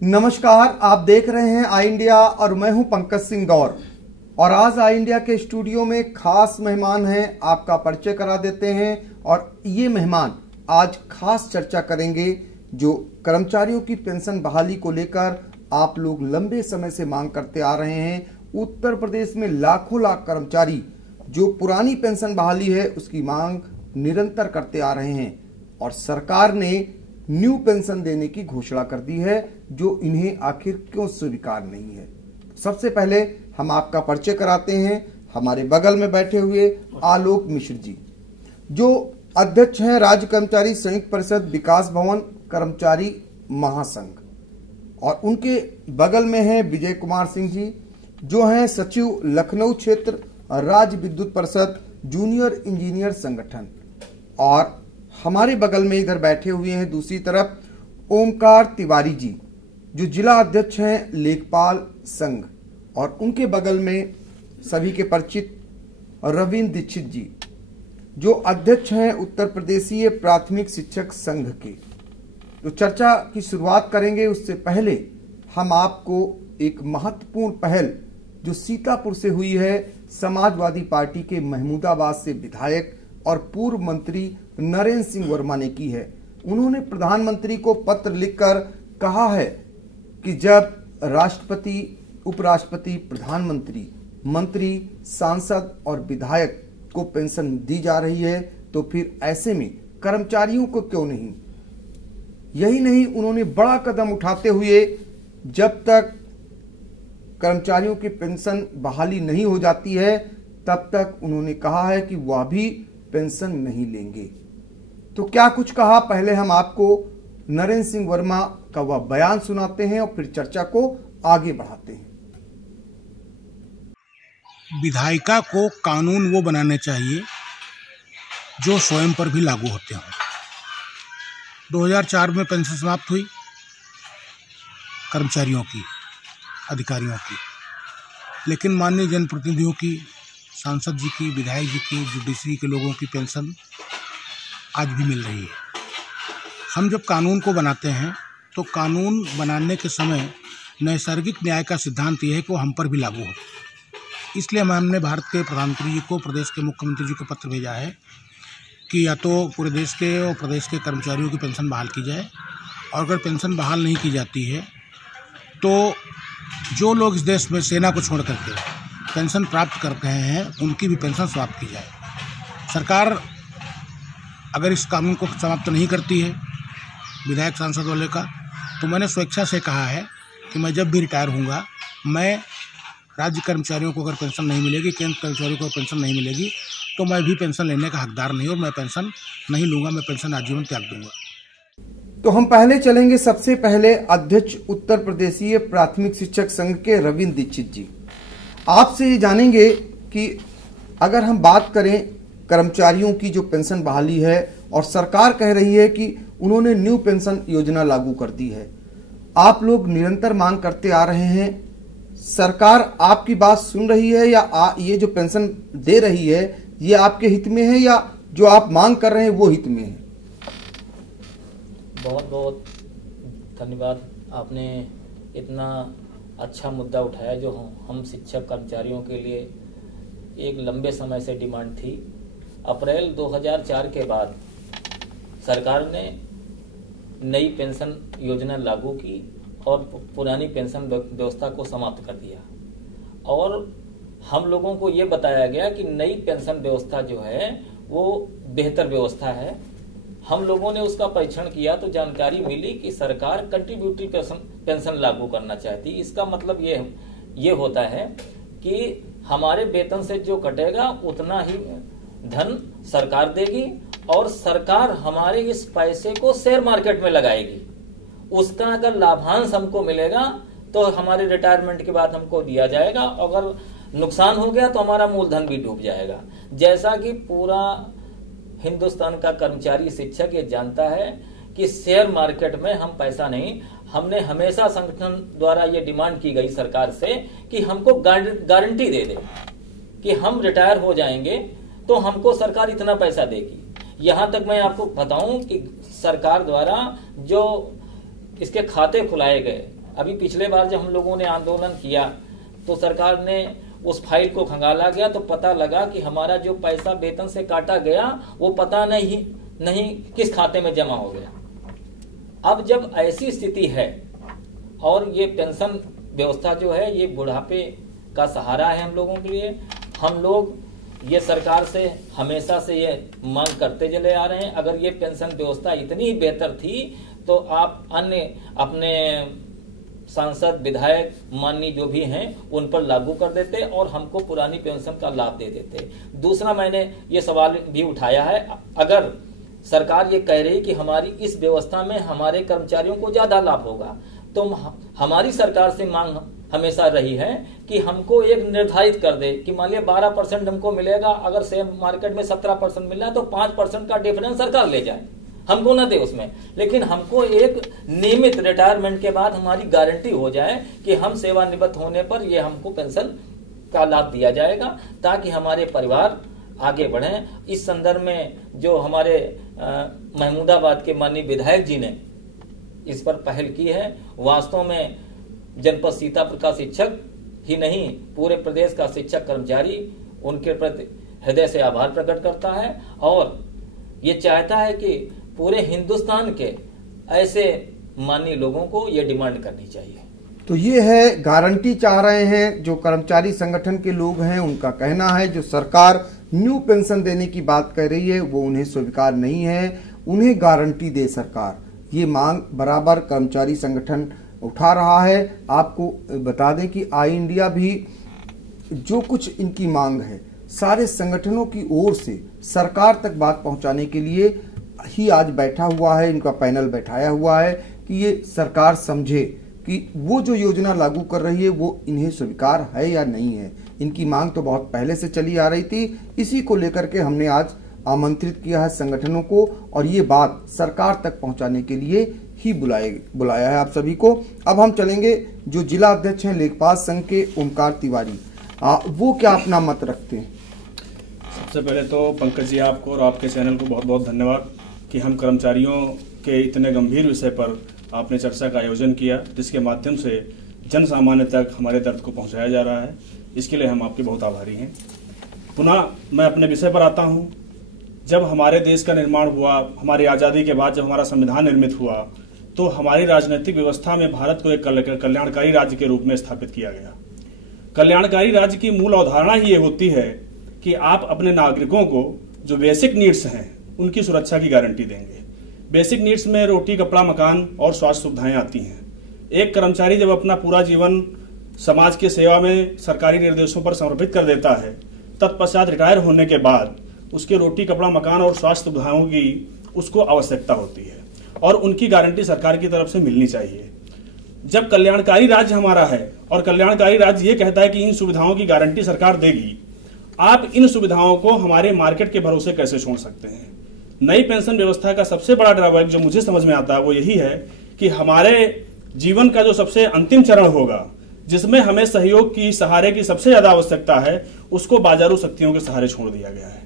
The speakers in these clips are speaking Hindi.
नमस्कार, आप देख रहे हैं आई इंडिया और मैं हूं पंकज सिंह गौर। और आज आई इंडिया के स्टूडियो में खास मेहमान हैं, आपका परिचय करा देते हैं। और ये मेहमान आज खास चर्चा करेंगे जो कर्मचारियों की पेंशन बहाली को लेकर आप लोग लंबे समय से मांग करते आ रहे हैं। उत्तर प्रदेश में लाखों लाख कर्मचारी जो पुरानी पेंशन बहाली है उसकी मांग निरंतर करते आ रहे हैं और सरकार ने न्यू पेंशन देने की घोषणा कर दी है जो इन्हें आखिर क्यों स्वीकार नहीं है। सबसे पहले हम आपका परिचय कराते हैं। हमारे बगल में बैठे हुए आलोक मिश्र जी जो अध्यक्ष हैं राज्य कर्मचारी संयुक्त परिषद विकास भवन कर्मचारी महासंघ, और उनके बगल में हैं विजय कुमार सिंह जी जो हैं सचिव लखनऊ क्षेत्र राज्य विद्युत परिषद जूनियर इंजीनियर संगठन, और हमारे बगल में इधर बैठे हुए हैं दूसरी तरफ ओमकार तिवारी जी जो जिला अध्यक्ष हैं लेखपाल संघ, और उनके बगल में सभी के परिचित रविंद्र दीक्षित जी जो अध्यक्ष हैं उत्तर प्रदेशीय प्राथमिक शिक्षक संघ के। तो चर्चा की शुरुआत करेंगे उससे पहले हम आपको एक महत्वपूर्ण पहल जो सीतापुर से हुई है, समाजवादी पार्टी के महमूदाबाद से विधायक और पूर्व मंत्री नरेंद्र सिंह वर्मा ने की है। उन्होंने प्रधानमंत्री को पत्र लिखकर कहा है कि जब राष्ट्रपति, उपराष्ट्रपति, प्रधानमंत्री, मंत्री, सांसद और विधायक को पेंशन दी जा रही है तो फिर ऐसे में कर्मचारियों को क्यों नहीं। यही नहीं, उन्होंने बड़ा कदम उठाते हुए जब तक कर्मचारियों की पेंशन बहाली नहीं हो जाती है तब तक उन्होंने कहा है कि वह भी पेंशन नहीं लेंगे। तो क्या कुछ कहा, पहले हम आपको नरेंद्र सिंह वर्मा का वह बयान सुनाते हैं और फिर चर्चा को आगे बढ़ाते हैं। विधायिका को कानून वो बनाने चाहिए जो स्वयं पर भी लागू होते हों। 2004 में पेंशन समाप्त हुई कर्मचारियों की, अधिकारियों की, लेकिन माननीय जनप्रतिनिधियों की, सांसद जी की, विधायक जी की, जुडिशरी के लोगों की पेंशन आज भी मिल रही है। हम जब कानून को बनाते हैं तो कानून बनाने के समय नैसर्गिक न्याय का सिद्धांत यह है कि वो हम पर भी लागू हो। इसलिए हमने भारत के प्रधानमंत्री जी को, प्रदेश के मुख्यमंत्री जी को पत्र भेजा है कि या तो पूरे देश के और प्रदेश के कर्मचारियों की पेंशन बहाल की जाए, और अगर पेंशन बहाल नहीं की जाती है तो जो लोग इस देश में सेना को छोड़ करके पेंशन प्राप्त कर रहे हैं उनकी भी पेंशन समाप्त की जाए। सरकार अगर इस कानून को समाप्त नहीं करती है विधायक सांसद वाले का, तो मैंने स्वेच्छा से कहा है कि मैं जब भी रिटायर होऊंगा, मैं राज्य कर्मचारियों को अगर पेंशन नहीं मिलेगी, केंद्र कर्मचारियों को पेंशन नहीं मिलेगी तो मैं भी पेंशन लेने का हकदार नहीं, और मैं पेंशन नहीं लूँगा, मैं पेंशन आजीवन त्याग दूंगा। तो हम पहले चलेंगे सबसे पहले अध्यक्ष उत्तर प्रदेशीय प्राथमिक शिक्षक संघ के रविंद्र दीक्षित जी। आपसे ये जानेंगे कि अगर हम बात करें कर्मचारियों की जो पेंशन बहाली है और सरकार कह रही है कि उन्होंने न्यू पेंशन योजना लागू कर दी है, आप लोग निरंतर मांग करते आ रहे हैं, सरकार आपकी बात सुन रही है या ये जो पेंशन दे रही है ये आपके हित में है या जो आप मांग कर रहे हैं वो हित में है? बहुत बहुत धन्यवाद, आपने इतना अच्छा मुद्दा उठाया जो हम शिक्षक कर्मचारियों के लिए एक लंबे समय से डिमांड थी। अप्रैल 2004 के बाद सरकार ने नई पेंशन योजना लागू की और पुरानी पेंशन व्यवस्था को समाप्त कर दिया, और हम लोगों को ये बताया गया कि नई पेंशन व्यवस्था जो है वो बेहतर व्यवस्था है। हम लोगों ने उसका परीक्षण किया तो जानकारी मिली कि सरकार कंट्रीब्यूटरी पेंशन लागू करना चाहती। इसका मतलब ये होता है कि हमारे वेतन से जो कटेगा उतना ही धन सरकार देगी और सरकार हमारे इस पैसे को शेयर मार्केट में लगाएगी। उसका अगर लाभांश हमको मिलेगा तो हमारे रिटायरमेंट के बाद हमको दिया जाएगा, अगर नुकसान हो गया तो हमारा मूलधन भी डूब जाएगा। जैसा कि पूरा हिंदुस्तान का कर्मचारी शिक्षक ये जानता है कि शेयर मार्केट में हम पैसा नहीं, हमने हमेशा संगठन द्वारा ये डिमांड की गई सरकार से कि हमको गारंटी दे दे कि हम रिटायर हो जाएंगे तो हमको सरकार इतना पैसा देगी। यहां तक मैं आपको बताऊं कि सरकार द्वारा जो इसके खाते खुलाए गए अभी पिछले बार जब हम लोगों ने आंदोलन किया तो सरकार ने उस फाइल को खंगाला गया तो पता लगा कि हमारा जो पैसा वेतन से काटा गया वो पता नहीं किस खाते में जमा हो गया। अब जब ऐसी स्थिति है और ये पेंशन व्यवस्था जो है ये बुढ़ापे का सहारा है हम लोगों के लिए, हम लोग ये सरकार से हमेशा से ये मांग करते चले आ रहे हैं। अगर ये पेंशन व्यवस्था इतनी बेहतर थी तो आप अन्य अपने सांसद विधायक माननीय जो भी हैं उन पर लागू कर देते और हमको पुरानी पेंशन का लाभ दे देते। दूसरा मैंने ये सवाल भी उठाया है, अगर सरकार ये कह रही कि हमारी इस व्यवस्था में हमारे कर्मचारियों को ज्यादा लाभ होगा, तो हमारी सरकार से मांग हमेशा रही है कि हमको एक निर्धारित कर दे कि मान लिया 12% हमको मिलेगा, अगर शेयर मार्केट में 17% मिल रहा है तो 5% का डिफरेंस सरकार ले जाए, हमको ना दे उसमें, लेकिन हमको एक नियमित रिटायरमेंट के बाद हमारी गारंटी हो जाए कि हम सेवानिवृत्त होने पर ये हमको पेंशन का लाभ दिया जाएगा ताकि हमारे परिवार आगे बढ़ें। इस संदर्भ में जो हमारे महमूदाबाद के माननीय विधायक जी ने इस पर पहल की है, वास्तव में जनपद सीतापुर का शिक्षक ही नहीं पूरे प्रदेश का शिक्षक कर्मचारी उनके प्रति हृदय से आभार प्रकट करता है और ये चाहता है कि पूरे हिंदुस्तान के ऐसे माननीय लोगों को ये डिमांड करनी चाहिए। तो ये है, गारंटी चाह रहे हैं जो कर्मचारी संगठन के लोग हैं, उनका कहना है जो सरकार न्यू पेंशन देने की बात कर रही है वो उन्हें स्वीकार नहीं है, उन्हें गारंटी दे सरकार। ये मांग बराबर कर्मचारी संगठन उठा रहा है। आपको बता दें कि आई इंडिया भी जो कुछ इनकी मांग है सारे संगठनों की ओर से सरकार तक बात पहुंचाने के लिए ही आज बैठा हुआ है, इनका पैनल बैठाया हुआ है कि ये सरकार समझे कि वो जो योजना लागू कर रही है वो इन्हें स्वीकार है या नहीं है। इनकी मांग तो बहुत पहले से चली आ रही थी, इसी को लेकर के हमने आज आमंत्रित किया है संगठनों को और ये बात सरकार तक पहुंचाने के लिए ही बुलाया है आप सभी को। अब हम चलेंगे जो जिला अध्यक्ष हैं लेखपाल संघ के ओमकार तिवारी, वो क्या अपना मत रखते हैं। सबसे पहले तो पंकज जी आपको और आपके चैनल को बहुत बहुत धन्यवाद कि हम कर्मचारियों के इतने गंभीर विषय पर आपने चर्चा का आयोजन किया जिसके माध्यम से जन सामान्य तक हमारे दर्द को पहुंचाया जा रहा है, इसके लिए हम आपके बहुत आभारी हैं। पुनः मैं अपने विषय पर आता हूं। जब हमारे देश का निर्माण हुआ, हमारी आज़ादी के बाद जब हमारा संविधान निर्मित हुआ तो हमारी राजनीतिक व्यवस्था में भारत को एक कल्याणकारी राज्य के रूप में स्थापित किया गया। कल्याणकारी राज्य की मूल अवधारणा ही ये होती है कि आप अपने नागरिकों को जो बेसिक नीड्स हैं उनकी सुरक्षा की गारंटी देंगे। बेसिक नीड्स में रोटी, कपड़ा, मकान और स्वास्थ्य सुविधाएं आती हैं। एक कर्मचारी जब अपना पूरा जीवन समाज की सेवा में सरकारी निर्देशों पर समर्पित कर देता है, तत्पश्चात रिटायर होने के बाद उसके रोटी, कपड़ा, मकान और स्वास्थ्य सुविधाओं की उसको आवश्यकता होती है और उनकी गारंटी सरकार की तरफ से मिलनी चाहिए। जब कल्याणकारी राज्य हमारा है और कल्याणकारी राज्य ये कहता है कि इन सुविधाओं की गारंटी सरकार देगी, आप इन सुविधाओं को हमारे मार्केट के भरोसे कैसे छोड़ सकते हैं। नई पेंशन व्यवस्था का सबसे बड़ा ड्रॉबैक जो मुझे समझ में आता है वो यही है कि हमारे जीवन का जो सबसे अंतिम चरण होगा, जिसमें हमें सहयोग की, सहारे की सबसे ज्यादा आवश्यकता है, उसको बाजारू शक्तियों के सहारे छोड़ दिया गया है।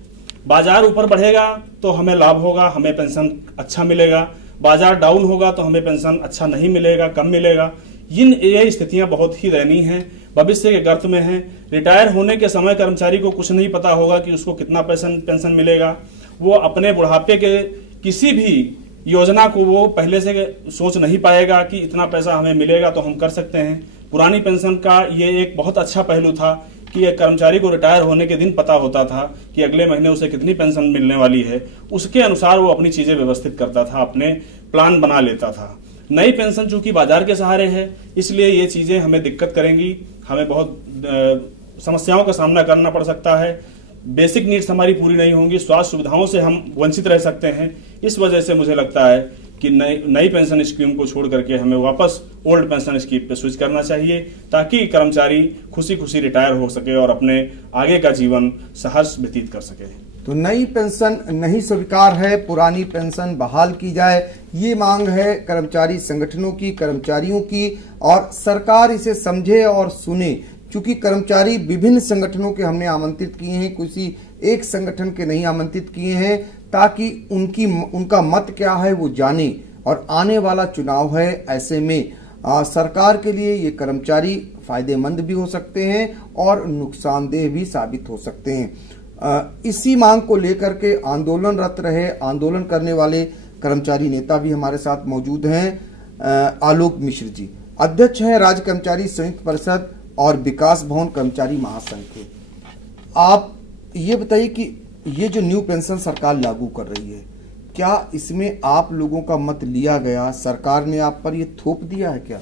बाजार ऊपर बढ़ेगा तो हमें लाभ होगा, हमें पेंशन अच्छा मिलेगा, बाजार डाउन होगा तो हमें पेंशन अच्छा नहीं मिलेगा, कम मिलेगा। ये स्थितियां बहुत ही दयनीय हैं, भविष्य के गर्त में हैं। रिटायर होने के समय कर्मचारी को कुछ नहीं पता होगा कि उसको कितना पेंशन मिलेगा। वो अपने बुढ़ापे के किसी भी योजना को वो पहले से सोच नहीं पाएगा कि इतना पैसा हमें मिलेगा तो हम कर सकते हैं। पुरानी पेंशन का ये एक बहुत अच्छा पहलू था कि एक कर्मचारी को रिटायर होने के दिन पता होता था कि अगले महीने उसे कितनी पेंशन मिलने वाली है, उसके अनुसार वो अपनी चीजें व्यवस्थित करता था, अपने प्लान बना लेता था। नई पेंशन चूंकि बाजार के सहारे है, इसलिए ये चीजें हमें दिक्कत करेंगी, हमें बहुत समस्याओं का सामना करना पड़ सकता है। बेसिक नीड्स हमारी पूरी नहीं होंगी, स्वास्थ्य सुविधाओं से हम वंचित रह सकते हैं। इस वजह से मुझे लगता है कि नई पेंशन स्कीम को छोड़ करके हमें वापस ओल्ड पेंशन स्कीम पे स्विच करना चाहिए ताकि कर्मचारी खुशी खुशी रिटायर हो सके और अपने आगे का जीवन सहर्ष व्यतीत कर सके। तो नई पेंशन नहीं स्वीकार है, पुरानी पेंशन बहाल की जाए, ये मांग है कर्मचारी संगठनों की, कर्मचारियों की, और सरकार इसे समझे और सुने। क्योंकि कर्मचारी विभिन्न संगठनों के हमने आमंत्रित किए हैं, किसी एक संगठन के नहीं आमंत्रित किए हैं, ताकि उनका मत क्या है वो जाने। और आने वाला चुनाव है, ऐसे में सरकार के लिए ये कर्मचारी फायदेमंद भी हो सकते हैं और नुकसानदेह भी साबित हो सकते हैं। इसी मांग को लेकर के आंदोलनरत रहे आंदोलन करने वाले कर्मचारी नेता भी हमारे साथ मौजूद हैं। आलोक मिश्र जी अध्यक्ष हैं राज्य कर्मचारी संयुक्त परिषद और विकास भवन कर्मचारी महासंघ के। आप ये बताइए कि ये जो न्यू पेंशन सरकार लागू कर रही है, क्या इसमें आप लोगों का मत लिया गया? सरकार ने आप पर ये थोप दिया है क्या?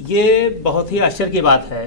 ये बहुत ही आश्चर्य की बात है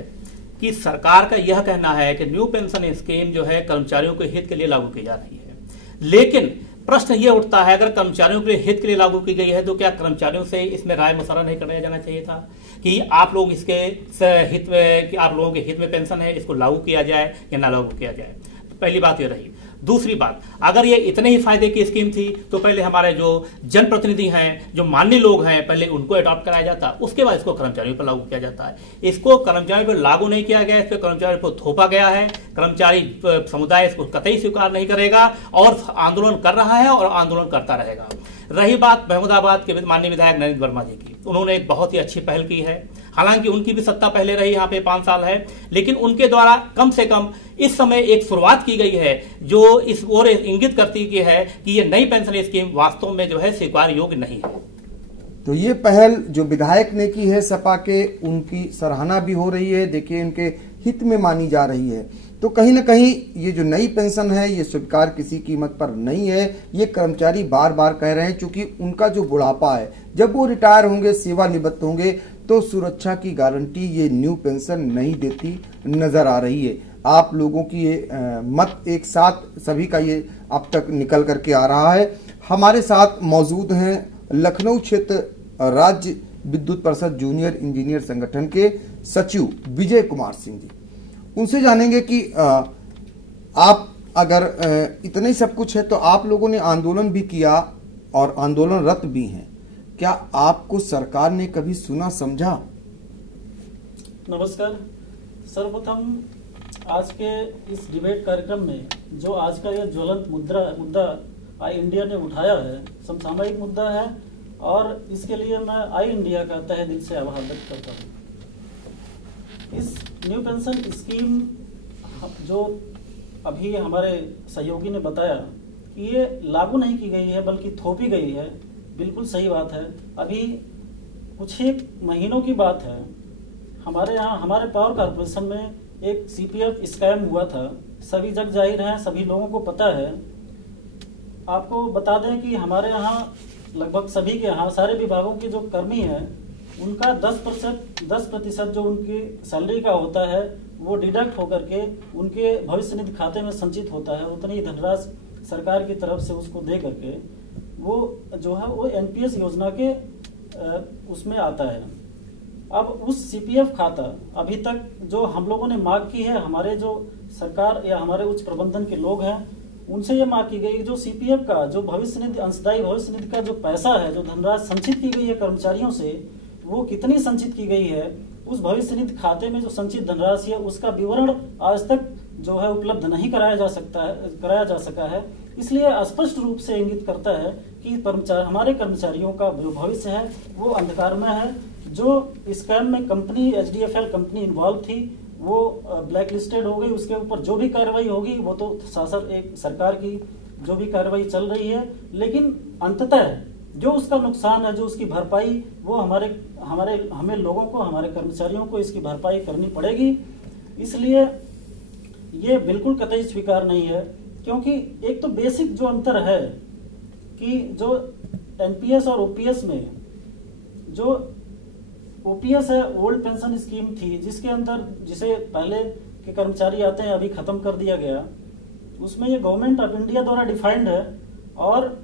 कि सरकार का यह कहना है कि न्यू पेंशन स्कीम जो है कर्मचारियों के हित के लिए लागू की जा रही है, लेकिन प्रश्न ये उठता है अगर कर्मचारियों के हित के लिए लागू की गई है तो क्या कर्मचारियों से इसमें राय मशवरा नहीं कराया जाना चाहिए था कि आप लोग इसके हित में, कि आप लोगों के हित में पेंशन है, इसको लागू किया जाए या ना लागू किया जाए? तो पहली बात ये रही। दूसरी बात, अगर ये इतने ही फायदे की स्कीम थी तो पहले हमारे जो जनप्रतिनिधि हैं, जो माननीय लोग हैं, पहले उनको अडॉप्ट कराया जाता, उसके बाद इसको कर्मचारियों पर लागू किया जाता है। इसको कर्मचारियों पर लागू नहीं किया गया, इस पर कर्मचारियों को थोपा गया है। कर्मचारी समुदाय इसको कतई स्वीकार नहीं करेगा और आंदोलन कर रहा है और आंदोलन करता रहेगा। रही बात महमूदाबाद के माननीय विधायक नरेंद्र वर्मा जी की, उन्होंने एक बहुत ही अच्छी पहल की है। हालांकि उनकी भी सत्ता पहले रही, यहाँ पे 5 साल है, लेकिन उनके द्वारा कम से कम इस समय एक शुरुआत की गई है जो इस ओर इंगित करती है कि ये नई पेंशन स्कीम वास्तव में जो है स्वीकार योग्य नहीं है। तो ये पहल जो विधायक ने की है सपा के, उनकी सराहना भी हो रही है, देखिए उनके हित में मानी जा रही है। तो कहीं ना कहीं ये जो नई पेंशन है ये स्वीकार किसी कीमत पर नहीं है। ये कर्मचारी बार बार कह रहे हैं, क्योंकि उनका जो बुढ़ापा है, जब वो रिटायर होंगे, सेवानिवृत्त होंगे, तो सुरक्षा की गारंटी ये न्यू पेंशन नहीं देती नजर आ रही है। आप लोगों की ये मत एक साथ सभी का ये अब तक निकल करके आ रहा है। हमारे साथ मौजूद हैं लखनऊ क्षेत्र राज्य विद्युत परिषद जूनियर इंजीनियर संगठन के सचिव विजय कुमार सिंह जी। उनसे जानेंगे कि आप अगर इतना ही सब कुछ है तो आप लोगों ने आंदोलन भी किया और आंदोलनरत भी हैं, क्या आपको सरकार ने कभी सुना समझा? नमस्कार। सर्वप्रथम आज के इस डिबेट कार्यक्रम में जो आज का यह ज्वलंत मुद्दा आई इंडिया ने उठाया है, समसामयिक मुद्दा है और इसके लिए मैं आई इंडिया का तहे दिल से आभार व्यक्त करता हूँ। इस न्यू पेंशन स्कीम जो अभी हमारे सहयोगी ने बताया कि ये लागू नहीं की गई है बल्कि थोपी गई है, बिल्कुल सही बात है। अभी कुछ ही महीनों की बात है, हमारे यहाँ हमारे पावर कॉर्पोरेशन में एक सीपीएफ स्कैम हुआ था, सभी जग जाहिर है, सभी लोगों को पता है। आपको बता दें कि हमारे यहाँ लगभग सभी के यहाँ सारे विभागों के जो कर्मी हैं उनका 10% जो उनकी सैलरी का होता है वो डिडक्ट होकर के उनके भविष्य निधि खाते में संचित होता है। उतनी ही धनराशि सरकार की तरफ से उसको दे करके वो जो है वो एनपीएस योजना के उसमें आता है। अब उस सीपीएफ खाता अभी तक जो हम लोगों ने मांग की है, हमारे जो सरकार या हमारे उच्च प्रबंधन के लोग हैं उनसे ये मांग की गई, जो सीपीएफ का जो भविष्य निधि अंशदायी भविष्य निधि का जो पैसा है, जो धनराशि संचित की गई है कर्मचारियों से, वो कितनी संचित की गई है, उस भविष्य निधि खाते में जो संचित धनराशि है उसका विवरण आज तक जो है उपलब्ध नहीं कराया जा सका है। इसलिए स्पष्ट रूप से इंगित करता है कि हमारे कर्मचारियों का जो भविष्य है वो अंधकार में है। जो स्कैम में कंपनी एचडीएफएल कंपनी इन्वॉल्व थी वो ब्लैक लिस्टेड हो गई, उसके ऊपर जो भी कार्रवाई होगी वो तो शासन एक सरकार की जो भी कार्रवाई चल रही है, लेकिन अंततः जो उसका नुकसान है, जो उसकी भरपाई, वो हमें लोगों को, हमारे कर्मचारियों को इसकी भरपाई करनी पड़ेगी। इसलिए ये बिल्कुल कतई स्वीकार नहीं है, क्योंकि एक तो बेसिक जो अंतर है कि जो एनपीएस और ओपीएस में, जो ओपीएस है ओल्ड पेंशन स्कीम थी जिसके अंदर जिसे पहले के कर्मचारी आते हैं अभी खत्म कर दिया गया, उसमें ये गवर्नमेंट ऑफ इंडिया द्वारा डिफाइंड है और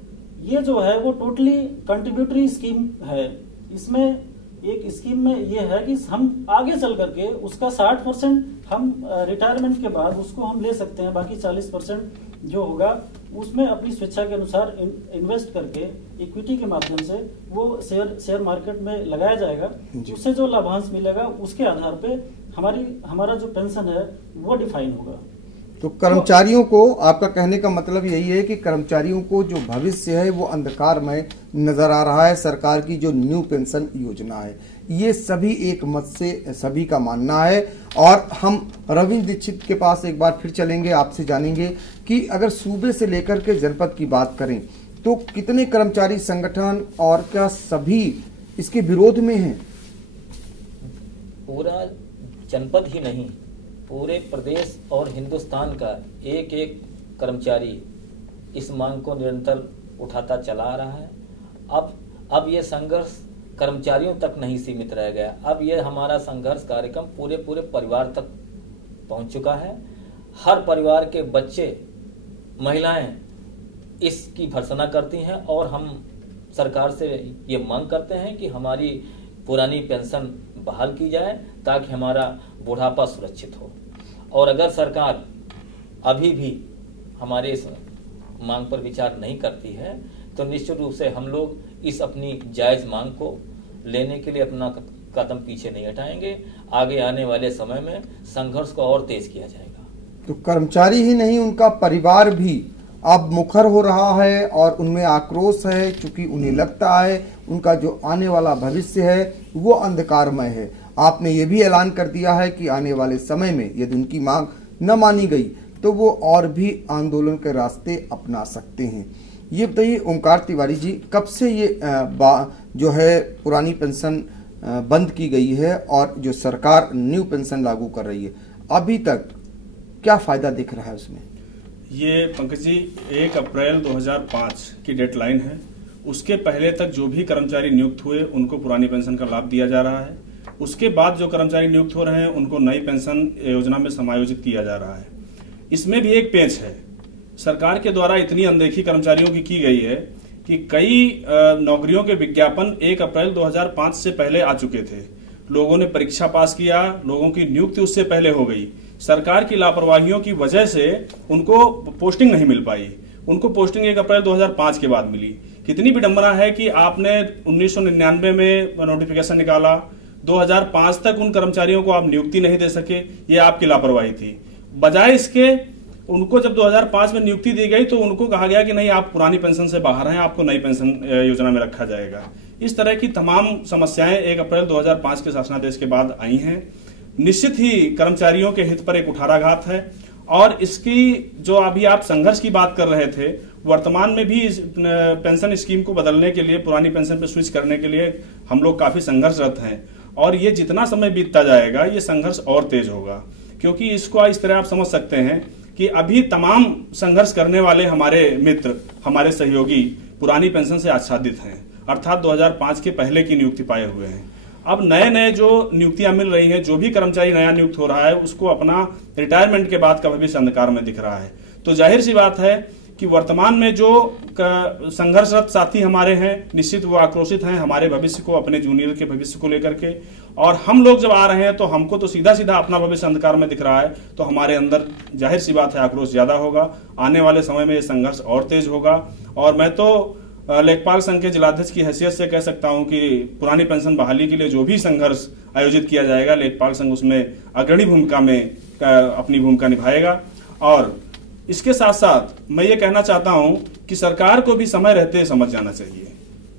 ये जो है वो टोटली कंट्रीब्यूटरी स्कीम है। इसमें एक स्कीम में ये है कि हम आगे चल करके उसका 60% हम रिटायरमेंट के बाद उसको हम ले सकते हैं, बाकी 40% जो होगा उसमें अपनी स्वेच्छा के अनुसार इन्वेस्ट करके इक्विटी के माध्यम से वो शेयर मार्केट में लगाया जाएगा। उससे जो लाभांश मिलेगा उसके आधार पे हमारा जो पेंशन है वो डिफाइन होगा। तो कर्मचारियों को, आपका कहने का मतलब यही है कि कर्मचारियों को जो भविष्य है वो अंधकारमय नजर आ रहा है। सरकार की जो न्यू पेंशन योजना है, ये सभी एक मत से सभी का मानना है। और हम रविंद्र दीक्षित के पास एक बार फिर चलेंगे, आपसे जानेंगे कि अगर सूबे से लेकर के जनपद की बात करें तो कितने कर्मचारी संगठन और क्या सभी इसके विरोध में हैं? पूरा जनपद ही नहीं, पूरे प्रदेश और हिंदुस्तान का एक एक कर्मचारी इस मांग को निरंतर उठाता चला रहा है। अब ये संघर्ष कर्मचारियों तक नहीं सीमित रह गया, अब ये हमारा संघर्ष कार्यक्रम पूरे परिवार तक पहुंच चुका है। हर परिवार के बच्चे, महिलाएं इसकी भर्त्सना करती हैं और हम सरकार से ये मांग करते हैं कि हमारी पुरानी पेंशन बहाल की जाए ताकि हमारा बुढ़ापा सुरक्षित हो। और अगर सरकार अभी भी हमारे इस मांग पर विचार नहीं करती है तो निश्चित रूप से हम लोग इस अपनी जायज मांग को लेने के लिए अपना कदम पीछे नहीं हटाएंगे। आगे आने वाले समय में संघर्ष को और तेज किया जाएगा। तो कर्मचारी ही नहीं, उनका परिवार भी अब मुखर हो रहा है और उनमें आक्रोश है, क्योंकि उन्हें लगता है उनका जो आने वाला भविष्य है वो अंधकारमय है। आपने ये भी ऐलान कर दिया है कि आने वाले समय में यदि उनकी मांग न मानी गई तो वो और भी आंदोलन के रास्ते अपना सकते हैं। ये बताइए ओंकार तिवारी जी, कब से ये जो है पुरानी पेंशन बंद की गई है और जो सरकार न्यू पेंशन लागू कर रही है, अभी तक क्या फायदा दिख रहा है उसमें? ये पंकज जी 1 अप्रैल 2005 की डेडलाइन है। उसके पहले तक जो भी कर्मचारी नियुक्त हुए उनको पुरानी पेंशन का लाभ दिया जा रहा है। उसके बाद जो कर्मचारी नियुक्त हो रहे हैं उनको नई पेंशन योजना में समायोजित किया जा रहा है। इसमें भी एक पेंच है, सरकार के द्वारा इतनी अनदेखी कर्मचारियों की गई है कि कई नौकरियों के विज्ञापन 1 अप्रैल 2005 से पहले आ चुके थे। लोगों ने परीक्षा पास किया, लोगों की नियुक्ति उससे पहले हो गई। सरकार की लापरवाहियों की वजह से उनको पोस्टिंग नहीं मिल पाई। उनको पोस्टिंग 1 अप्रैल 2005 के बाद मिली। कितनी विडंबना है कि आपने 1999 में नोटिफिकेशन निकाला, 2005 तक उन कर्मचारियों को आप नियुक्ति नहीं दे सके। ये आपकी लापरवाही थी। बजाय इसके उनको जब 2005 में नियुक्ति दी गई तो उनको कहा गया कि नहीं, आप पुरानी पेंशन से बाहर हैं, आपको नई पेंशन योजना में रखा जाएगा। इस तरह की तमाम समस्याएं 1 अप्रैल 2005 के शासनादेश के बाद आई हैं। निश्चित ही कर्मचारियों के हित पर एक कुठाराघात है और इसकी जो अभी आप संघर्ष की बात कर रहे थे, वर्तमान में भी इस पेंशन स्कीम को बदलने के लिए, पुरानी पेंशन पर स्विच करने के लिए हम लोग काफी संघर्षरत हैं और ये जितना समय बीतता जाएगा ये संघर्ष और तेज होगा। क्योंकि इसको इस तरह आप समझ सकते हैं कि अभी तमाम संघर्ष करने वाले हमारे मित्र, हमारे सहयोगी पुरानी पेंशन से आच्छादित हैं, अर्थात 2005 के पहले की नियुक्ति पाए हुए हैं। अब नए जो नियुक्तियां मिल रही हैं, जो भी कर्मचारी नया नियुक्त हो रहा है उसको अपना रिटायरमेंट के बाद का भविष्य अंधकार में दिख रहा है। तो जाहिर सी बात है कि वर्तमान में जो संघर्षरत साथी हमारे हैं, निश्चित वो आक्रोशित हैं हमारे भविष्य को, अपने जूनियर के भविष्य को लेकर के। और हम लोग जब आ रहे हैं तो हमको तो सीधा सीधा अपना भविष्य अंधकार में दिख रहा है, तो हमारे अंदर जाहिर सी बात है आक्रोश ज्यादा होगा। आने वाले समय में ये संघर्ष और तेज होगा। और मैं तो लेखपाल संघ के जिलाध्यक्ष की हैसियत से कह सकता हूं कि पुरानी पेंशन बहाली के लिए जो भी संघर्ष आयोजित किया जाएगा, लेखपाल संघ उसमें अग्रणी भूमिका में अपनी भूमिका निभाएगा। और इसके साथ साथ मैं ये कहना चाहता हूं कि सरकार को भी समय रहते समझ जाना चाहिए,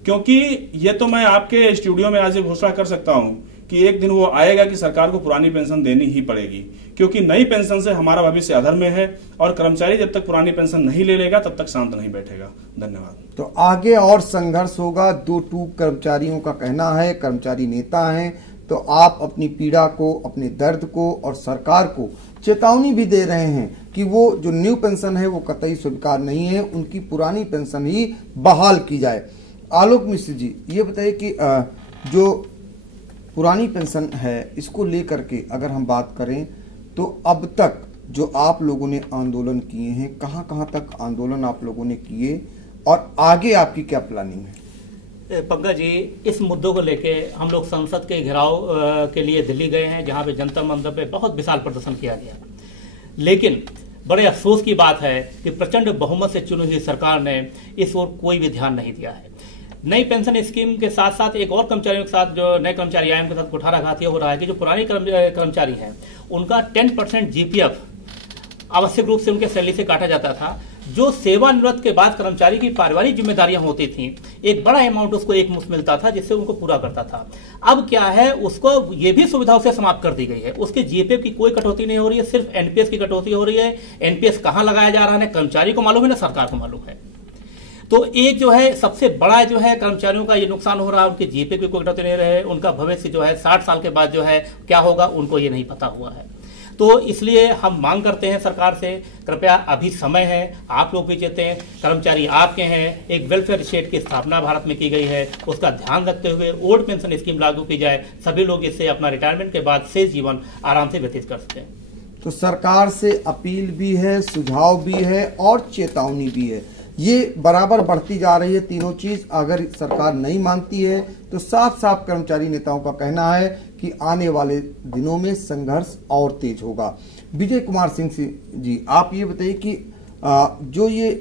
क्योंकि ये तो मैं आपके स्टूडियो में आज घोषणा कर सकता हूं कि एक दिन वो आएगा कि सरकार को पुरानी पेंशन देनी ही पड़ेगी, क्योंकि नई पेंशन से हमारा भविष्य अधर में है और कर्मचारी जब तक पुरानी पेंशन नहीं ले लेगा तब तक शांत नहीं बैठेगा। धन्यवाद। तो आगे और संघर्ष होगा। 2 टूक कर्मचारियों का कहना है, कर्मचारी नेता हैं, तो आप अपनी पीड़ा को, अपने दर्द को और सरकार को चेतावनी भी दे रहे हैं कि वो जो न्यू पेंशन है वो कतई स्वीकार नहीं है, उनकी पुरानी पेंशन ही बहाल की जाए। आलोक मिश्र जी, ये बताइए कि जो पुरानी पेंशन है इसको लेकर के अगर हम बात करें तो अब तक जो आप लोगों ने आंदोलन किए हैं, कहां कहां तक आंदोलन आप लोगों ने किए और आगे आपकी क्या प्लानिंग है? पंकज जी, इस मुद्दों को लेके हम लोग संसद के घेराव के लिए दिल्ली गए हैं, जहां पे जंतर मंतर पे बहुत विशाल प्रदर्शन किया गया। लेकिन बड़े अफसोस की बात है कि प्रचंड बहुमत से चुनी हुई सरकार ने इस ओर कोई भी ध्यान नहीं दिया है। नई पेंशन स्कीम के साथ साथ एक और कर्मचारियों के साथ, जो नए कर्मचारी आए उनके साथ कुठाराघात हो रहा है कि जो पुरानी कर्मचारी हैं उनका 10% जीपीएफ आवश्यक रूप से उनके सैलरी से काटा जाता था। जो सेवानिवृत्त के बाद कर्मचारी की पारिवारिक जिम्मेदारियां होती थी, एक बड़ा अमाउंट उसको एक मुश्त मिलता था जिससे उनको पूरा करता था। अब क्या है, उसको ये भी सुविधा उसे समाप्त कर दी गई है। उसके जीपीएफ की कोई कटौती नहीं हो रही है, सिर्फ एनपीएस की कटौती हो रही है। एनपीएस कहां लगाया जा रहा है, कर्मचारी को मालूम है ना सरकार को मालूम है। तो एक जो है सबसे बड़ा जो है कर्मचारियों का ये नुकसान हो रहा है, उनके जीपीएफ की कोई कटौती नहीं रहे, उनका भविष्य जो है 60 साल के बाद जो है क्या होगा उनको ये नहीं पता हुआ है। तो इसलिए हम मांग करते हैं सरकार से, कृपया अभी समय है, आप लोग भी चाहते हैं, कर्मचारी आपके हैं, एक वेलफेयर स्टेट की स्थापना भारत में की गई है, उसका ध्यान रखते हुए ओल्ड पेंशन स्कीम लागू की जाए, सभी लोग इससे अपना रिटायरमेंट के बाद शेष जीवन आराम से व्यतीत कर सकें। तो सरकार से अपील भी है, सुझाव भी है और चेतावनी भी है। ये बराबर बढ़ती जा रही है तीनों चीज। अगर सरकार नहीं मानती है तो साफ साफ कर्मचारी नेताओं का कहना है कि आने वाले दिनों में संघर्ष और तेज होगा। विजय कुमार सिंह जी, आप ये बताइए कि जो ये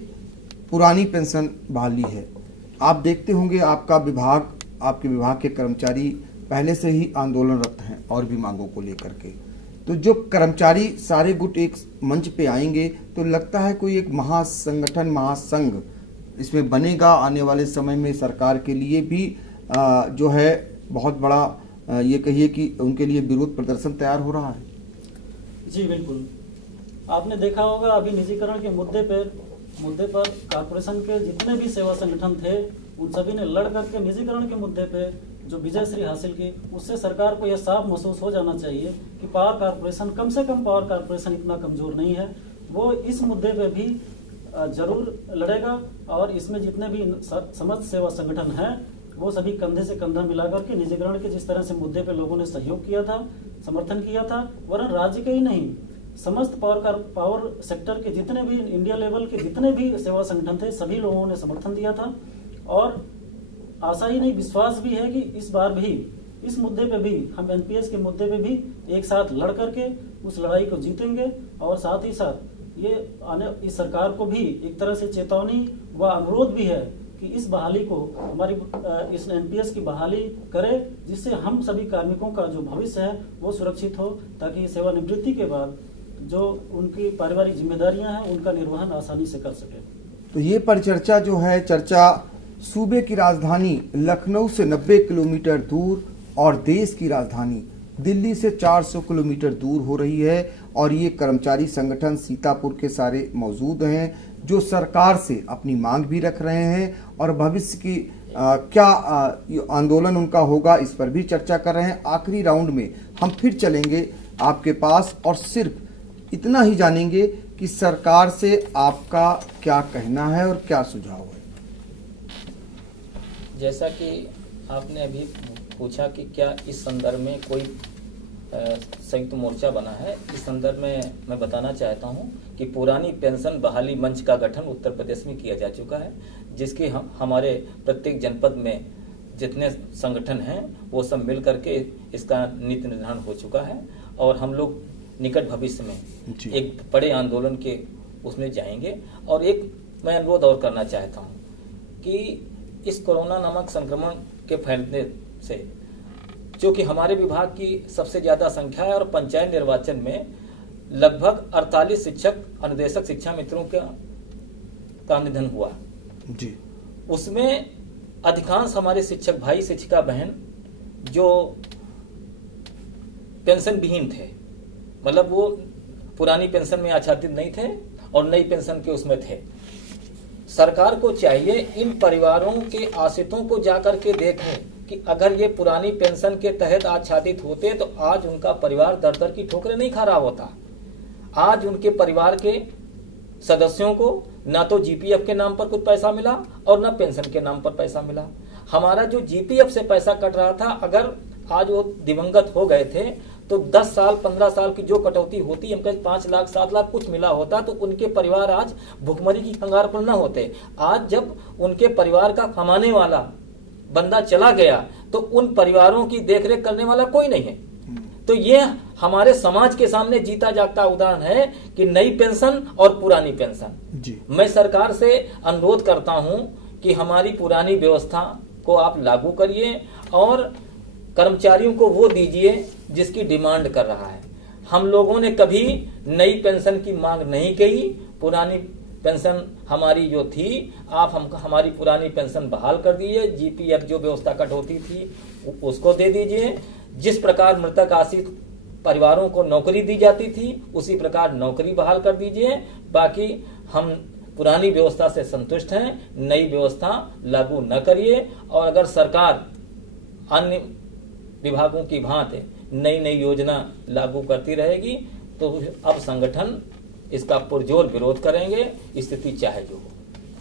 पुरानी पेंशन बहाली है, आप देखते होंगे आपका विभाग, आपके विभाग के कर्मचारी पहले से ही आंदोलनरत हैं और भी मांगों को लेकर के। तो जो कर्मचारी सारे गुट एक मंच पे आएंगे तो लगता है कोई एक महासंगठन, महासंघ इसमें बनेगा आने वाले समय में। सरकार के लिए भी जो है बहुत बड़ा ये कहिए कि उनके लिए विरोध प्रदर्शन तैयार हो रहा है। जी बिल्कुल, आपने देखा होगा अभी निजीकरण के मुद्दे पर कॉर्पोरेशन के जितने भी सेवा संगठन थे उन सभी ने लड़ करके निजीकरण के मुद्दे पे जो विजयश्री हासिल की। उससे सरकार को यह साफ महसूस हो जाना चाहिए कि पावर कॉर्पोरेशन, कम से कम पावर कॉर्पोरेशन इतना कमजोर नहीं है। वो इस मुद्दे पे भी जरूर लड़ेगा और इसमें जितने भी समस्त सेवा संगठन हैं वो सभी कंधे से कंधा मिलाकर के निजीकरण के जिस तरह से मुद्दे पे लोगों ने सहयोग किया था, समर्थन किया था, वरन राज्य के ही नहीं समस्त पावर सेक्टर के जितने भी इंडिया लेवल के जितने भी सेवा संगठन थे सभी लोगों ने समर्थन दिया था। और आशा ही नहीं, विश्वास भी है कि इस बार भी इस मुद्दे पे भी हम एनपीएस के मुद्दे पे भी एक साथ लड़ करके उस लड़ाई को जीतेंगे। और साथ ही साथ ये इस सरकार को भी एक तरह से चेतावनी व अनुरोध भी है कि इस बहाली को, हमारी इस एनपीएस की बहाली करे, जिससे हम सभी कार्मिकों का जो भविष्य है वो सुरक्षित हो, ताकि सेवानिवृत्ति के बाद जो उनकी पारिवारिक जिम्मेदारियां हैं उनका निर्वहन आसानी से कर सके। तो ये परिचर्चा जो है, चर्चा सूबे की राजधानी लखनऊ से 90 किलोमीटर दूर और देश की राजधानी दिल्ली से 400 किलोमीटर दूर हो रही है। और ये कर्मचारी संगठन सीतापुर के सारे मौजूद हैं जो सरकार से अपनी मांग भी रख रहे हैं और भविष्य की क्या आंदोलन उनका होगा इस पर भी चर्चा कर रहे हैं। आखिरी राउंड में हम फिर चलेंगे आपके पास और सिर्फ इतना ही जानेंगे कि सरकार से आपका क्या कहना है और क्या सुझाव है। जैसा कि आपने अभी पूछा कि क्या इस संदर्भ में कोई संयुक्त मोर्चा बना है, इस संदर्भ में मैं बताना चाहता हूं कि पुरानी पेंशन बहाली मंच का गठन उत्तर प्रदेश में किया जा चुका है, जिसके हमारे प्रत्येक जनपद में जितने संगठन हैं वो सब मिल करके इसका नीति निर्धारण हो चुका है। और हम लोग निकट भविष्य में एक बड़े आंदोलन के उसमें जाएंगे। और एक मैं अनुरोध और करना चाहता हूँ कि इस कोरोना नामक संक्रमण के फैलने से, जो कि हमारे विभाग की सबसे ज्यादा संख्या है और पंचायत निर्वाचन में लगभग 48 शिक्षक अनुदेशक शिक्षा मित्रों का निधन हुआ जी, उसमें अधिकांश हमारे शिक्षक भाई शिक्षिका बहन जो पेंशन विहीन थे, मतलब वो पुरानी पेंशन में आच्छादित नहीं थे और नई पेंशन के उसमें थे। सरकार को चाहिए इन परिवारों के आश्रितों को जाकर के देखें कि अगर ये पुरानी पेंशन के तहत आच्छादित होते तो आज उनका परिवार दर दर की ठोकरें नहीं खा रहा होता। आज उनके परिवार के सदस्यों को ना तो जीपीएफ के नाम पर कुछ पैसा मिला और ना पेंशन के नाम पर पैसा मिला। हमारा जो जीपीएफ से पैसा कट रहा था, अगर आज वो दिवंगत हो गए थे तो 10 साल 15 साल की जो कटौती होती, हमको 5 लाख 7 लाख कुछ मिला होता तो उनके परिवार आज भुखमरी की कंगार पर न होते। आज जब उनके परिवार का कमाने वाला बंदा चला गया तो उन परिवारों की देखरेख करने वाला कोई नहीं है। तो ये हमारे समाज के सामने जीता जागता उदाहरण है कि नई पेंशन और पुरानी पेंशन जी। मैं सरकार से अनुरोध करता हूं कि हमारी पुरानी व्यवस्था को आप लागू करिए और कर्मचारियों को वो दीजिए जिसकी डिमांड कर रहा है। हम लोगों ने कभी नई पेंशन की मांग नहीं की। पुरानी पेंशन हमारी जो थी, आप हमको हमारी पुरानी पेंशन बहाल कर दीजिए। जीपीएफ जो व्यवस्था कटौती थी उसको दे दीजिए। जिस प्रकार मृतक आश्रित परिवारों को नौकरी दी जाती थी उसी प्रकार नौकरी बहाल कर दीजिए। बाकी हम पुरानी व्यवस्था से संतुष्ट हैं, नई व्यवस्था लागू न करिए। और अगर सरकार अन्य विभागों की भांति नई नई योजना लागू करती रहेगी तो अब संगठन इसका पुरजोर विरोध करेंगे, स्थिति चाहे जो हो।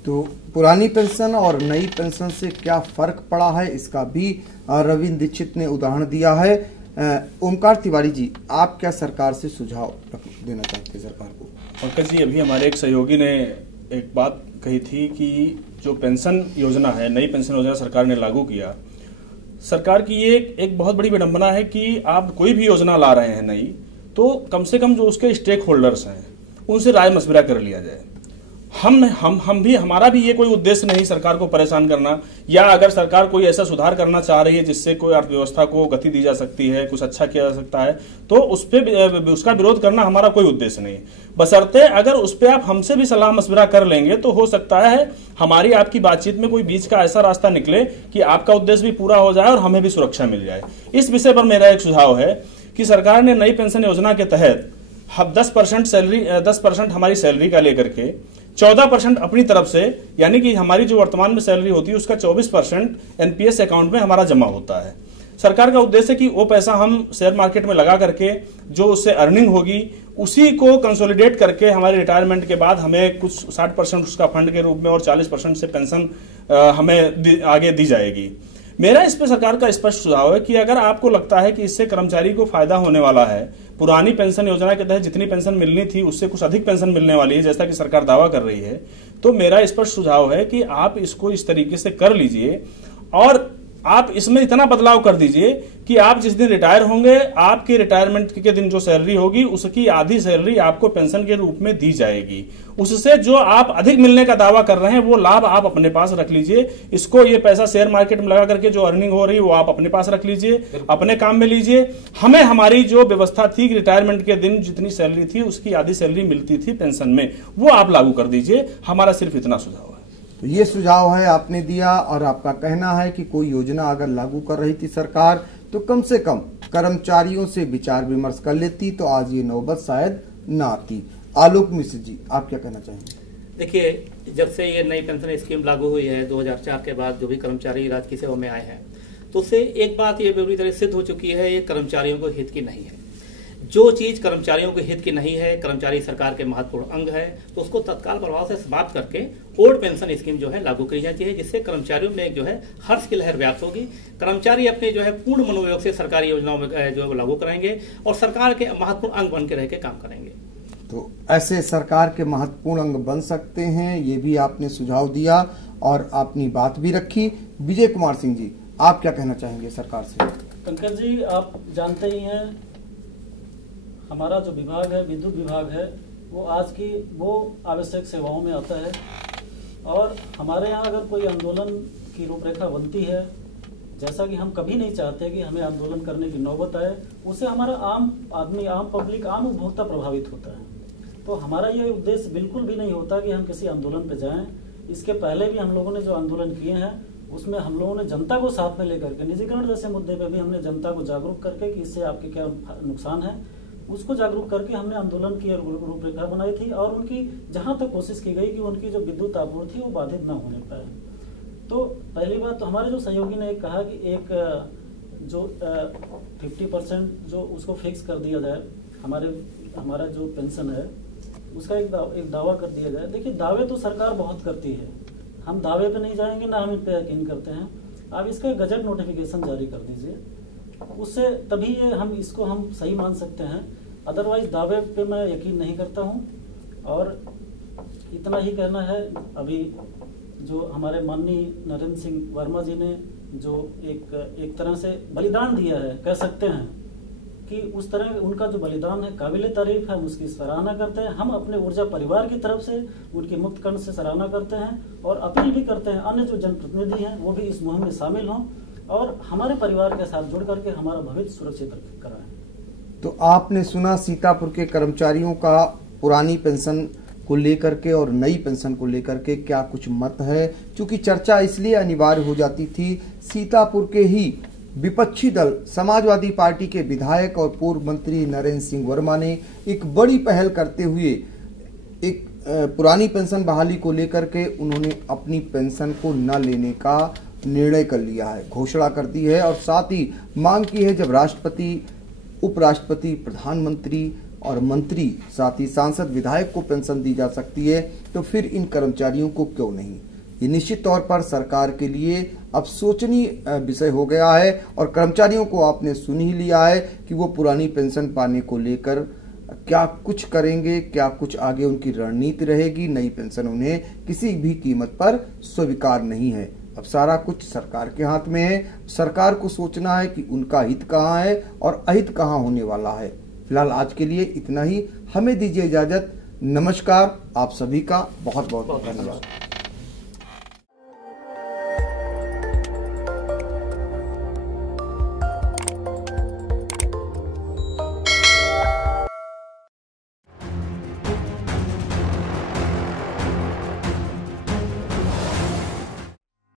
तो पुरानी पेंशन और नई पेंशन से क्या फर्क पड़ा है, इसका भी रविंद्र दीक्षित ने उदाहरण दिया है। ओमकार तिवारी जी, आप क्या सरकार से सुझाव देना चाहते हैं सरकार को? पंकज जी, अभी हमारे एक सहयोगी ने एक बात कही थी कि जो पेंशन योजना है, नई पेंशन योजना सरकार ने लागू किया, सरकार की ये एक बहुत बड़ी विडंबना है कि आप कोई भी योजना ला रहे हैं नई, तो कम से कम जो उसके स्टेक होल्डर्स हैं उनसे राय मशविरा कर लिया जाए। हमारा भी ये कोई उद्देश्य नहीं सरकार को परेशान करना, या अगर सरकार कोई ऐसा सुधार करना चाह रही है जिससे कोई अर्थव्यवस्था को गति दी जा सकती है, कुछ अच्छा किया जा सकता है, तो उसका विरोध करना हमारा कोई उद्देश्य नहीं। बशर्ते अगर उस पर आप हमसे भी सलाह मशविरा कर लेंगे तो हो सकता है हमारी आपकी बातचीत में कोई बीच का ऐसा रास्ता निकले कि आपका उद्देश्य भी पूरा हो जाए और हमें भी सुरक्षा मिल जाए। इस विषय पर मेरा एक सुझाव है कि सरकार ने नई पेंशन योजना के तहत 10% हमारी सैलरी का लेकर के 14% अपनी तरफ से, यानी कि हमारी जो वर्तमान में सैलरी होती है उसका 24% एनपीएस अकाउंट में हमारा जमा होता है। सरकार का उद्देश्य है कि वो पैसा हम शेयर मार्केट में लगा करके जो उससे अर्निंग होगी उसी को कंसोलिडेट करके हमारे रिटायरमेंट के बाद हमें कुछ 60% उसका फंड के रूप में और 40% से पेंशन हमें आगे दी जाएगी। मेरा इस पर सरकार का स्पष्ट सुझाव है कि अगर आपको लगता है कि इससे कर्मचारी को फायदा होने वाला है, पुरानी पेंशन योजना के तहत जितनी पेंशन मिलनी थी उससे कुछ अधिक पेंशन मिलने वाली है जैसा कि सरकार दावा कर रही है, तो मेरा स्पष्ट सुझाव है कि आप इसको इस तरीके से कर लीजिए और आप इसमें इतना बदलाव कर दीजिए कि आप जिस दिन रिटायर होंगे आपके रिटायरमेंट के दिन जो सैलरी होगी उसकी आधी सैलरी आपको पेंशन के रूप में दी जाएगी। उससे जो आप अधिक मिलने का दावा कर रहे हैं वो लाभ आप अपने पास रख लीजिए। इसको ये पैसा शेयर मार्केट में लगा करके जो अर्निंग हो रही है वो आप अपने पास रख लीजिए, अपने काम में लीजिए। हमें हमारी जो व्यवस्था थी रिटायरमेंट के दिन जितनी सैलरी थी उसकी आधी सैलरी मिलती थी पेंशन में, वो आप लागू कर दीजिए। हमारा सिर्फ इतना सुझाव है। तो ये सुझाव है आपने दिया और आपका कहना है कि कोई योजना अगर लागू कर रही थी सरकार तो कम से कम कर्मचारियों से विचार विमर्श कर लेती तो आज ये नौबत शायद न आती। आलोक मिश्र जी, आप क्या कहना चाहेंगे? देखिए, जब से ये नई पेंशन स्कीम लागू हुई है 2004 के बाद जो भी कर्मचारी राजकीय सेवा में आए हैं तो उससे एक बात ये पूरी तरह सिद्ध हो चुकी है, ये कर्मचारियों को हित की नहीं है। जो चीज कर्मचारियों के हित की नहीं है, कर्मचारी सरकार के महत्वपूर्ण अंग है, तो उसको तत्काल प्रभाव से समाप्त करके ओल्ड पेंशन स्कीम जो है लागू की जाती है, जिससे कर्मचारियों में जो है हर्ष की लहर व्याप्त होगी। कर्मचारी अपने जो है पूर्ण मनोयोग से सरकारी योजनाओं में जो है लागू कराएंगे और सरकार के महत्वपूर्ण अंग बन के रह के काम करेंगे। तो ऐसे सरकार के महत्वपूर्ण अंग बन सकते हैं, ये भी आपने सुझाव दिया और अपनी बात भी रखी। विजय कुमार सिंह जी, आप क्या कहना चाहेंगे सरकार से? पंकज जी, आप जानते ही हैं हमारा जो विभाग है, विद्युत विभाग है, वो आज की वो आवश्यक सेवाओं में आता है और हमारे यहाँ अगर कोई आंदोलन की रूपरेखा बनती है, जैसा कि हम कभी नहीं चाहते कि हमें आंदोलन करने की नौबत आए, उससे हमारा आम आदमी, आम पब्लिक, आम उपभोक्ता प्रभावित होता है। तो हमारा ये उद्देश्य बिल्कुल भी नहीं होता कि हम किसी आंदोलन पे जाएं। इसके पहले भी हम लोगों ने जो आंदोलन किए हैं उसमें हम लोगों ने जनता को साथ में लेकर के, निजीकरण जैसे मुद्दे पे भी हमने जनता को जागरूक करके कि इससे आपके क्या नुकसान है उसको जागरूक करके हमने आंदोलन की रूपरेखा बनाई थी और उनकी जहां तक कोशिश की गई कि उनकी जो विद्युत आपूर्ति वो बाधित न होने पाए। तो पहली बात तो हमारे जो सहयोगी ने एक कहा कि एक जो 50% जो उसको फिक्स कर दिया जाए, हमारा जो पेंशन है उसका एक दावा कर दिया जाए। देखिए, दावे तो सरकार बहुत करती है, हम दावे पे नहीं जाएंगे, ना हम इन पे यकीन करते हैं। आप इसका गजट नोटिफिकेशन जारी कर दीजिए, उससे तभी हम इसको हम सही मान सकते हैं। अदरवाइज दावे पे मैं यकीन नहीं करता हूं। और इतना ही कहना है, अभी जो हमारे माननीय नरेंद्र सिंह वर्मा जी ने जो एक तरह से बलिदान दिया है, कह सकते हैं कि उस तरह उनका जो बलिदान है काबिले तारीफ है, हम उसकी सराहना करते हैं। हम अपने ऊर्जा परिवार की तरफ से उनकी मुक्त कंठ से सराहना करते हैं और अपील भी करते हैं अन्य जो जनप्रतिनिधि हैं वो भी इस मुहिम में शामिल हों और हमारे परिवार के साथ जुड़ करके हमारा भविष्य सुरक्षित कराएं। तो आपने सुना सीतापुर के कर्मचारियों का पुरानी पेंशन को लेकर के और नई पेंशन को लेकर के क्या कुछ मत है। क्योंकि चर्चा इसलिए अनिवार्य हो जाती थी, सीतापुर के ही विपक्षी दल समाजवादी पार्टी के विधायक और पूर्व मंत्री नरेंद्र सिंह वर्मा ने एक बड़ी पहल करते हुए एक पुरानी पेंशन बहाली को लेकर के उन्होंने अपनी पेंशन को न लेने का निर्णय कर लिया है, घोषणा कर दी है और साथ ही मांग की है जब राष्ट्रपति, उपराष्ट्रपति, प्रधानमंत्री और मंत्री साथ ही सांसद, विधायक को पेंशन दी जा सकती है तो फिर इन कर्मचारियों को क्यों नहीं। ये निश्चित तौर पर सरकार के लिए अब सोचनीय विषय हो गया है और कर्मचारियों को आपने सुन ही लिया है कि वो पुरानी पेंशन पाने को लेकर क्या कुछ करेंगे, क्या कुछ आगे उनकी रणनीति रहेगी। नई पेंशन उन्हें किसी भी कीमत पर स्वीकार नहीं है। अब सारा कुछ सरकार के हाथ में है, सरकार को सोचना है कि उनका हित कहाँ है और अहित कहाँ होने वाला है। फिलहाल आज के लिए इतना ही, हमें दीजिए इजाजत। नमस्कार, आप सभी का बहुत बहुत धन्यवाद।